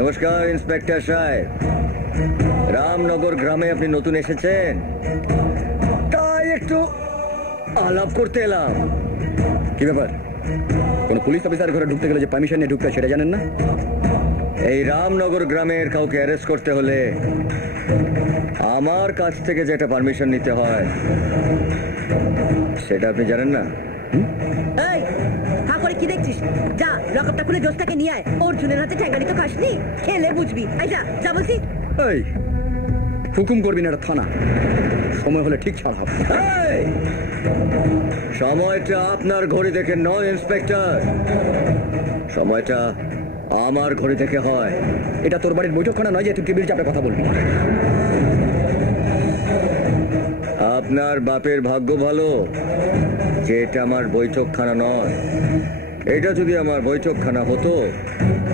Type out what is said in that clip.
নমস্কার ইন্সপেক্টর সাহেব, রামনগর গ্রামে আপনি নতুন এসেছেন, তাই একটু আলাপ করতে এলাম। কি ব্যাপার? কোন পুলিশ অফিসার ঘরে ঢুকতে গেলে যে পারমিশন নিয়ে ঢুকতে হয় সেটা জানেন না? এই রামনগর গ্রামের কাউকে অ্যারেস্ট করতে হলে আমার কাছ থেকে যেটা পারমিশন নিতে হয় সেটা আপনি জানেন না? এই হা করে কি দেখছিস? যা লকআপটা খুলে দোস্তাকে নিয়ে আয়। অর্জুনের হাতে ঠ্যাঙ্গানি তো খাসনি, খেলে বুঝবি। এই যা যা বলছি। এই হুকুম করবি না, এটা থানা। সময় হলে ঠিক ছাড় হবে। এই, সময়টা আপনার ঘড়ি দেখে নয় ইন্সপেক্টর, সময়টা আমার ঘড়ি দেখে হয়। এটা তোর বাড়ির বৈঠকখানা নয় যে তুই টেবিল চাপে কথা বলবি। আপনার বাপের ভাগ্য ভালো যে এটা আমার বৈঠকখানা নয়। এটা যদি আমার বৈঠকখানা হতো